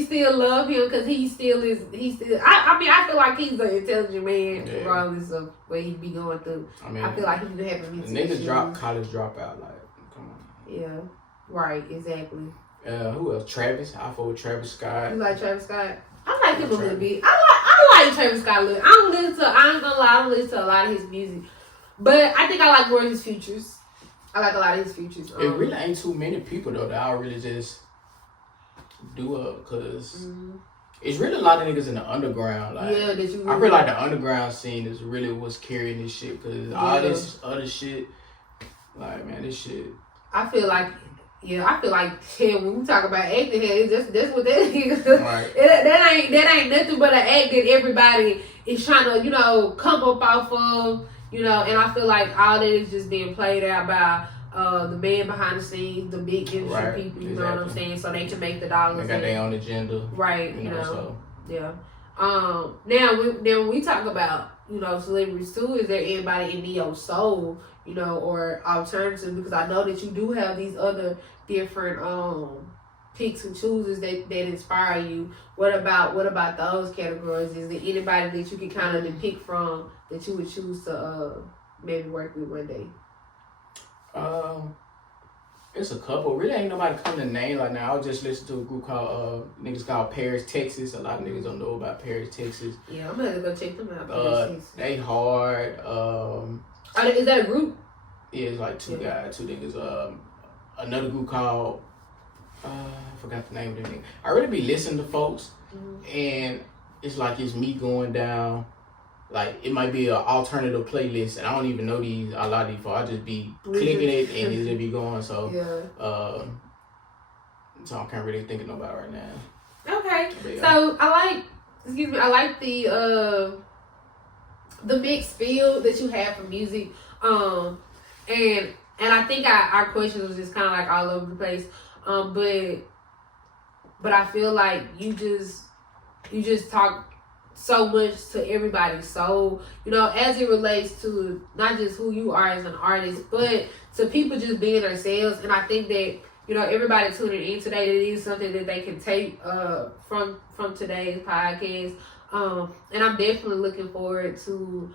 still love him because he still I mean I feel like he's an intelligent man regardless of what he be going through. I mean I feel like he be having me. Niggas college dropout, like come on. Yeah. Right, exactly. Who else? Travis. I fuck with Travis Scott. You like Travis Scott? I like him a little bit. I like Travis Scott a little. I ain't gonna lie, I don't listen to a lot of his music. But I think I like more of his features. I like a lot of his features. It really ain't too many people though that I'll really just do up because it's really a lot of niggas in the underground. Like, yeah, that you. Really I feel like the underground scene is really what's carrying this shit because all this other shit, like man, this shit. I feel like when we talk about acting here, that's what that is. Right. that ain't nothing but an act that everybody is trying to come up off of. And I feel like all that is just being played out by the man behind the scenes, the big industry people, you know what I'm saying? So they can make the dollars. They got their own agenda. Right, so. Yeah. Now, when we talk about, celebrities too, is there anybody in neo soul, or alternative? Because I know that you do have these other different picks and chooses that inspire you. What about those categories? Is there anybody that you can kind of pick from that you would choose to maybe work with one day? It's a couple. Really ain't nobody come to name like now. I was just listening to a group called niggas called Paris, Texas. A lot of niggas don't know about Paris, Texas. Yeah, I'm gonna go check them out. They hard. Is that a group? Yeah, it's like two guys, two niggas. Another group called I forgot the name of the nigga. I really be listening to folks, and it's like it's me going down. Like it might be an alternative playlist, and I don't even know a lot of these folks. I just be clicking it, and it just be going. So, so I can't really think of nobody right now. Okay, so I like the mixed feel that you have for music, and I think our questions was just kind of like all over the place. But I feel like you just talk so much to everybody. So, as it relates to not just who you are as an artist, but to people just being themselves. And I think that, everybody tuning in today, that is something that they can take from today's podcast. And I'm definitely looking forward to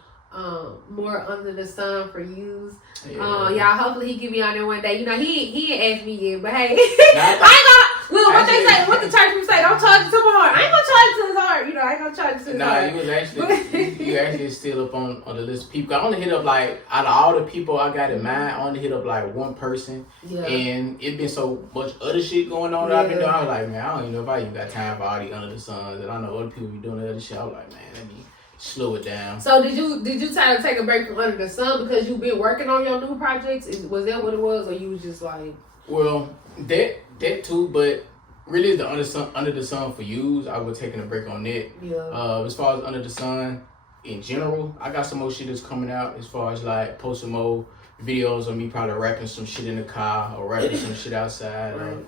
more under the sun for yous. Y'all, hopefully he get me on there one day. He ain't asked me yet, but hey, I ain't gonna look what they say, what the church people say, don't charge it too hard. I ain't gonna charge it to his heart, I ain't gonna charge it to his heart. You was actually you actually still up on the list of people. I only hit up like out of all the people I got in mind, I only hit up like one person. Yeah. And it been so much other shit going on that I've been doing. I was like, man, I don't even know if I even got time for all the under the suns. And I know other people be doing the other shit. I was like, man, let me slow it down. So did you try to take a break from under the sun because you've been working on your new projects? Was that what it was, or you was just like? Well, that too, but really the under the sun for yous, I was taking a break on that. Yeah. As far as under the sun in general, I got some more shit that's coming out as far as like posting more videos of me probably rapping some shit in the car or rapping some shit outside or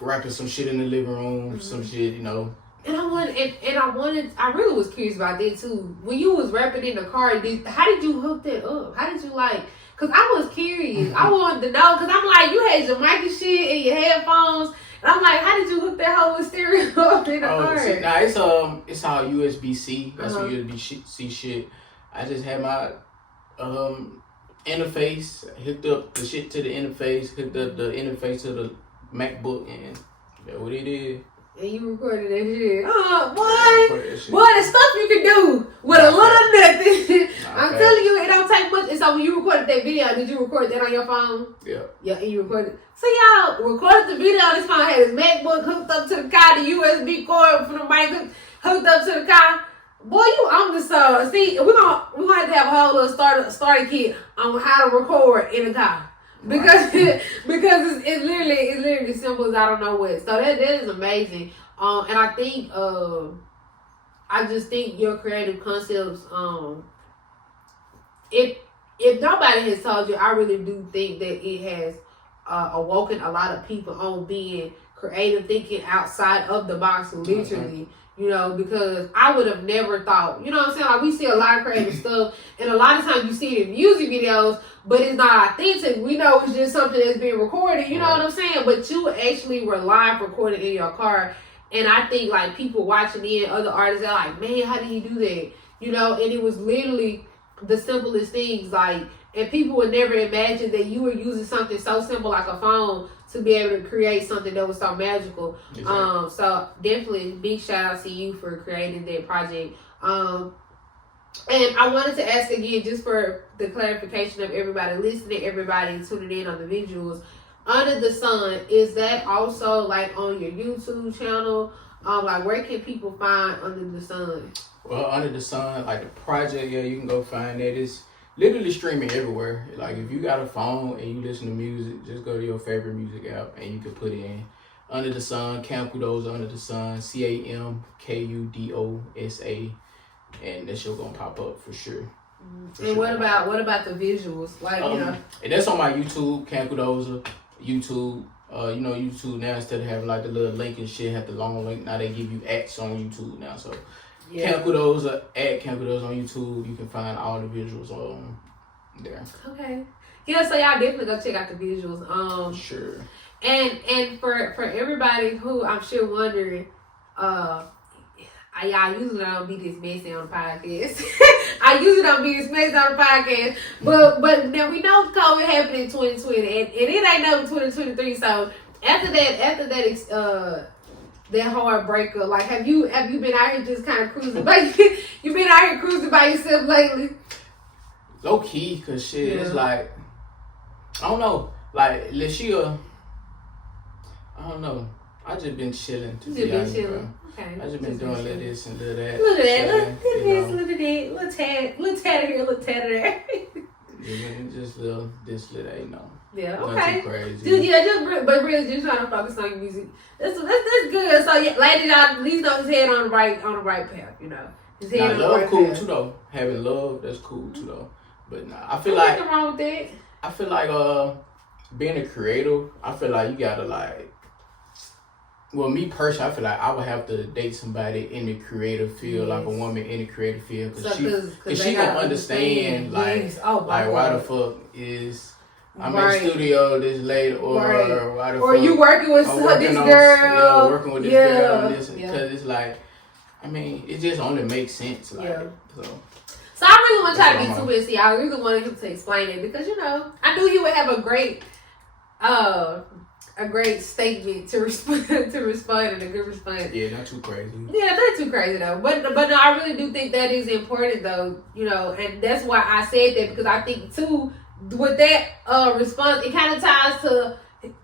rapping some shit in the living room, some shit, you know. And I really was curious about that too. When you was rapping in the car, how did you hook that up? How did you cause I was curious. I wanted to know, cause I'm like, you had your mic and shit and your headphones. And I'm like, how did you hook that whole stereo up in the car? See, nah, it's all USB-C. That's some USB-C shit. I just had my interface, hooked up the shit to the interface, hooked up the interface to the MacBook, and that's what it is. And you recorded that shit. Boy, the stuff you can do with a little nothing. I'm telling you, it don't take much. And so when you recorded that video, did you record that on your phone? Yeah. Yeah, and you recorded. So y'all recorded the video on this phone, had his MacBook hooked up to the car, the USB cord from the mic hooked up to the car. Boy, you on the song. See, we're gonna have to have a whole little starter kit on how to record in the car. Because it's literally simple as I don't know what. So that is amazing. And I think I just think your creative concepts, if nobody has told you, I really do think that it has awoken a lot of people on being creative, thinking outside of the box, literally. You know, because I would have never thought, you know what I'm saying? Like, we see a lot of creative stuff, and a lot of times you see it in music videos, but it's not authentic. We know it's just something that's being recorded, you know what I'm saying? But you actually were live recording in your car, and I think, like, people watching in, other artists, are like, man, how did he do that? You know, and it was literally the simplest things, like, and people would never imagine that you were using something so simple like a phone to be able to create something that was so magical. Exactly. So definitely big shout out to you for creating that project. And I wanted to ask again, just for the clarification of everybody listening, everybody tuning in on the visuals, Under the Sun, is that also like on your YouTube channel? Like, where can people find Under the Sun? Well, Under the Sun, like the project, yeah, you can go find that. It's literally streaming everywhere. Like, if you got a phone and you listen to music, just go to your favorite music app and you can put in Under the Sun, Camkudo's Under the Sun, CAMKUDOSA, and that shit gonna pop up for sure. And sure. What about the visuals? Like, you know, and that's on my YouTube, Camkudo's YouTube. You know, YouTube now, instead of having like the little link and shit, have the long link. Now they give you ads on YouTube now, so. Yeah. Camkudo's at Camkudo's on YouTube. You can find all the visuals on there. Okay. Yeah, so y'all definitely go check out the visuals. Sure. And for everybody who I'm sure wondering, y'all usually don't be this messy on the podcast. I usually don't be this messy on the podcast. But now we know COVID happened in 2020 and it ain't never 2023. So after that that hard breakup, like have you been out here just kind of cruising? Like, you been out here cruising by yourself lately? Low key, cause shit, it's like, I don't know, like Lashia, I don't know. I just been chilling. Okay. I just been doing a little this and little that. Look at that, little that, little tad here, little tad there. Yeah, just little this, little that, you know. Yeah, okay. Too crazy. Dude, yeah, but really just trying to focus on your music. That's good. So yeah, ladies, y'all at least know his head on the right path, you know. His head on the right cool path. Too though. Having love, that's cool too though. But nah, I feel like nothing wrong with that. I feel like being a creative, I feel like you gotta like, well, me personally, I feel like I would have to date somebody in the creative field, like a woman in the creative field, because she gonna understand like why the fuck is I'm in the studio this late, or why the fuck you working with this girl, working with this girl, and this, because it's like, I mean, it just only makes sense, like So I really want to try to get too busy. I really wanted him to explain it because, you know, I knew he would have a great statement to respond and a good response. Yeah, not too crazy. Yeah, not too crazy though. But no, I really do think that is important though, you know, and that's why I said that, because I think too, with that response, it kind of ties to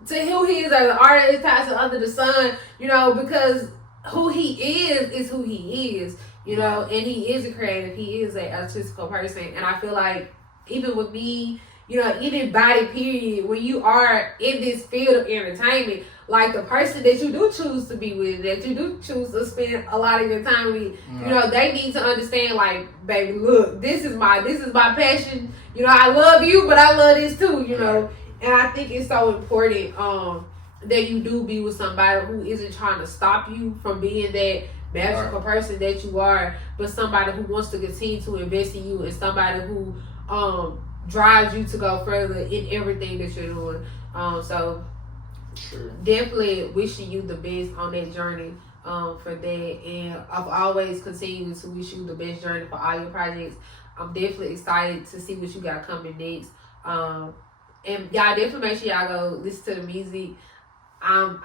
who he is as an artist. It ties to Under the Sun, you know, because who he is who he is, you know, and he is a creative, he is an artistical person, and I feel like even with me, anybody, period, when you are in this field of entertainment, like the person that you do choose to be with, that you do choose to spend a lot of your time with, they need to understand, like, baby, look, this is my passion. I love you, but I love this too, And I think it's so important that you do be with somebody who isn't trying to stop you from being that magical person that you are, but somebody who wants to continue to invest in you, and somebody who drives you to go further in everything that you're doing. So definitely wishing you the best on that journey for that, and I've always continued to wish you the best journey for all your projects. I'm definitely excited to see what you got coming next. And y'all definitely make sure y'all go listen to the music. I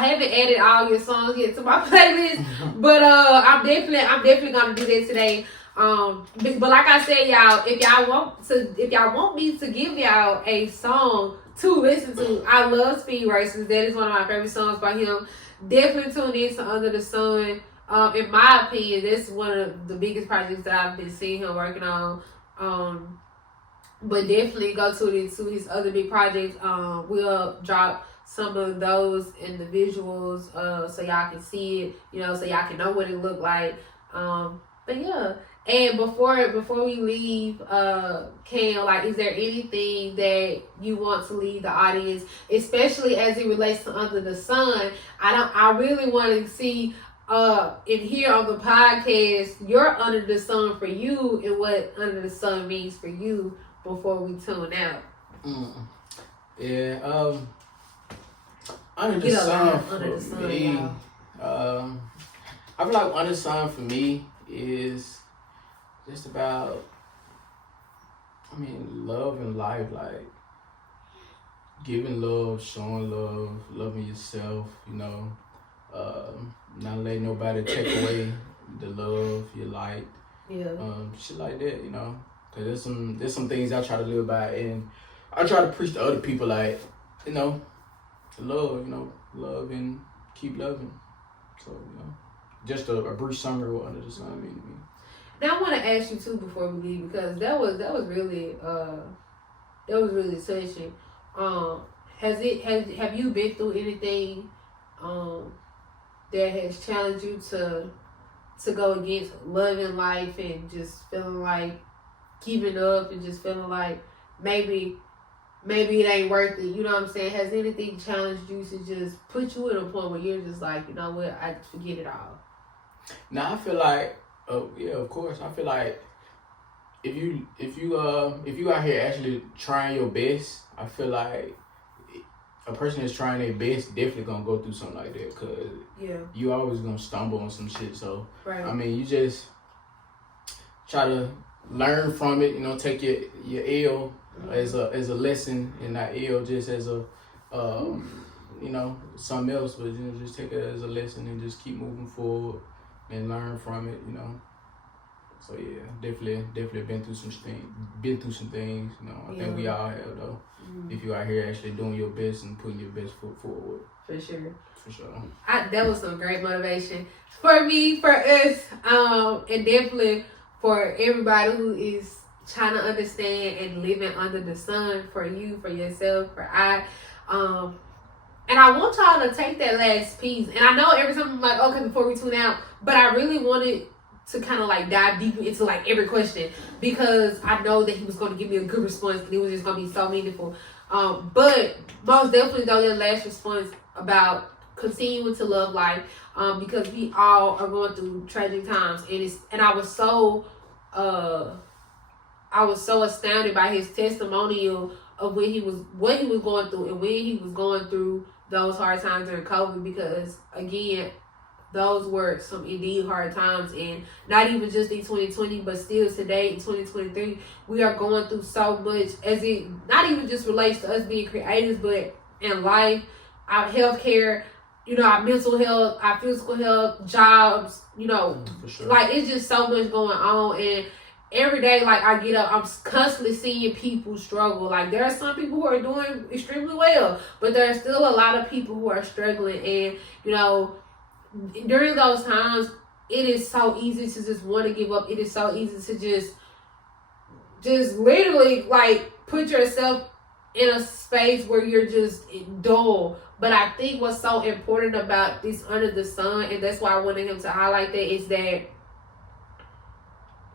haven't added all your songs yet to my playlist, but I'm definitely gonna do that today. But like I said, y'all, if y'all want me to give y'all a song to listen to, I love Speed Races. That is one of my favorite songs by him. Definitely tune in to Under the Sun. In my opinion, that's one of the biggest projects that I've been seeing him working on. But definitely go to his other big projects. We'll drop some of those in the visuals so y'all can see it, so y'all can know what it looked like. But yeah. And before we leave, Cam, like, is there anything that you want to leave the audience, especially as it relates to Under the Sun? I really want to see and hear on the podcast your Under the Sun for you and what Under the Sun means for you before we tune out. Yeah. Under the Sun for me. I feel like Under the Sun for me is just about, love and life, like giving love, showing love, loving yourself, not letting nobody take away the love you like, shit like that, Cause there's some things I try to live by, and I try to preach to other people, like, love and keep loving. So, just a brief summary of what Under the Sun means to me. Now I want to ask you too before we leave, because that was really touching. Have you been through anything that has challenged you to go against loving life and just feeling like giving up and just feeling like maybe it ain't worth it? You know what I'm saying? Has anything challenged you to just put you at a point where you're just like, you know what, I forget it all? Now I feel like, of course. I feel like if you out here actually trying your best, I feel like a person that's trying their best definitely gonna go through something like that, because you always gonna stumble on some shit. So you just try to learn from it. Take your L as a lesson, and not L just as a something else, but just take it as a lesson and just keep moving forward and learn from it, So yeah, definitely been through some things. I think we all have, though. If you out here actually doing your best and putting your best foot forward. For sure. That was some great motivation for me, for us, and definitely for everybody who is trying to understand and living under the sun, for you, for yourself, for I. And I want y'all to take that last piece. And I know every time I'm like, okay, before we tune out, but I really wanted to kind of like dive deep into like every question, because I know that he was going to give me a good response and it was just going to be so meaningful. But most definitely though, your last response about continuing to love life, because we all are going through tragic times, and I was so astounded by his testimonial of what he was going through, and when he was going through those hard times during COVID, because again, those were some indeed hard times, and not even just in 2020, but still today in 2023, we are going through so much, as it not even just relates to us being creatives, but in life, our healthcare, our mental health, our physical health, jobs, For sure. Like, it's just so much going on, and every day, like, I get up, I'm constantly seeing people struggle. Like, there are some people who are doing extremely well, but there are still a lot of people who are struggling, and, during those times, it is so easy to just want to give up. It is so easy to just just literally like put yourself in a space where you're just dull. But I think what's so important about this Under the Sun, and that's why I wanted him to highlight that, is that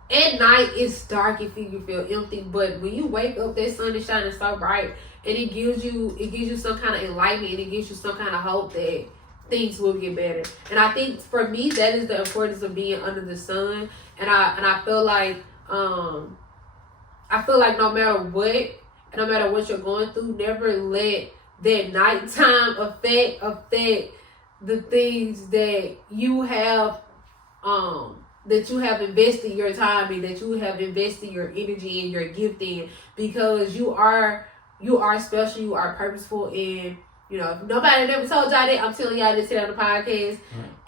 at night it's dark and you feel empty, but when you wake up, that sun is shining so bright, and it gives you some kind of enlightenment, and it gives you some kind of hope that things will get better. And I think for me, that is the importance of being under the sun. And I feel like no matter what you're going through, never let that nighttime affect the things that you have invested your time in, that you have invested your energy and your gift in, because you are special, you are purposeful, and if nobody never told y'all that, I'm telling y'all this here on the podcast.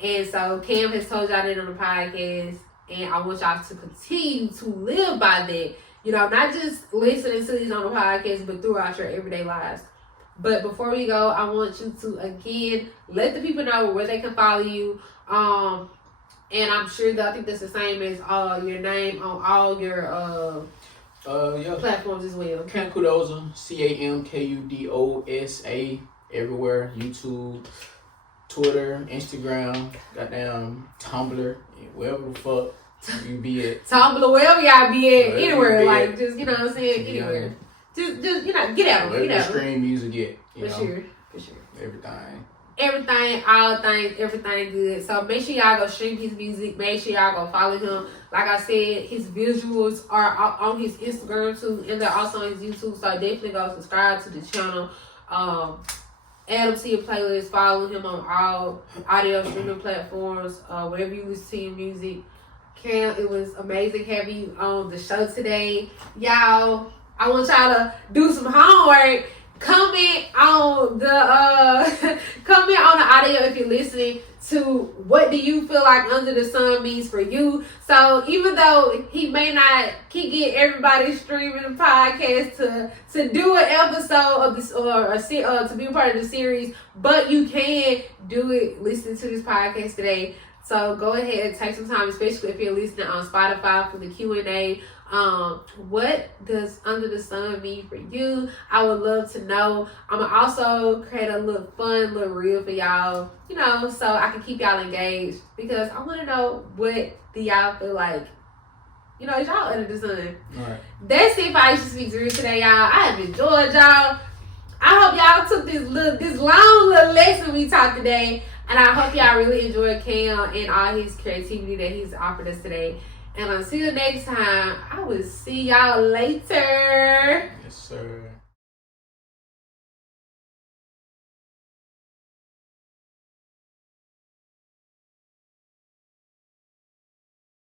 And so Cam has told y'all that on the podcast, and I want y'all to continue to live by that. Not just listening to these on the podcast, but throughout your everyday lives. But before we go, I want you to, again, let the people know where they can follow you. And I'm sure that I think that's the same as your name on all your platforms as well. Camkudosa, CAMKUDOSA, everywhere. YouTube, Twitter, Instagram, goddamn Tumblr, wherever the fuck you be at. Tumblr, wherever y'all be at, anywhere. Like, just, what I'm saying, anywhere. Just get out. Get out. Stream music, For sure. Everything, all things, everything good. So make sure y'all go stream his music. Make sure y'all go follow him. Like I said, his visuals are on his Instagram too, and they're also on his YouTube. So definitely go subscribe to the channel. Add him to your playlist. Follow him on all audio streaming platforms. Wherever you listen to your music. Cam, it was amazing having you on the show today, y'all. I want y'all to do some homework. Comment on the audio if you're listening to what do you feel like Under the Sun means for you. So even though he may not get everybody streaming the podcast to do an episode of this or to be a part of the series, but you can do it. Listen to this podcast today. So go ahead and take some time, especially if you're listening on Spotify, for the Q&A. What does Under the Sun mean for you? I would love to know. I'm gonna also create a little fun little reel for y'all, so I can keep y'all engaged, because I want to know, what do y'all feel like, is y'all under the sun? All right. That's it for Aisha Speaks Real today, y'all. I have enjoyed y'all. I hope y'all took this long little lesson we talked today, and I hope y'all really enjoyed Cam and all his creativity that he's offered us today. And until next time, I will see y'all later. Yes, sir.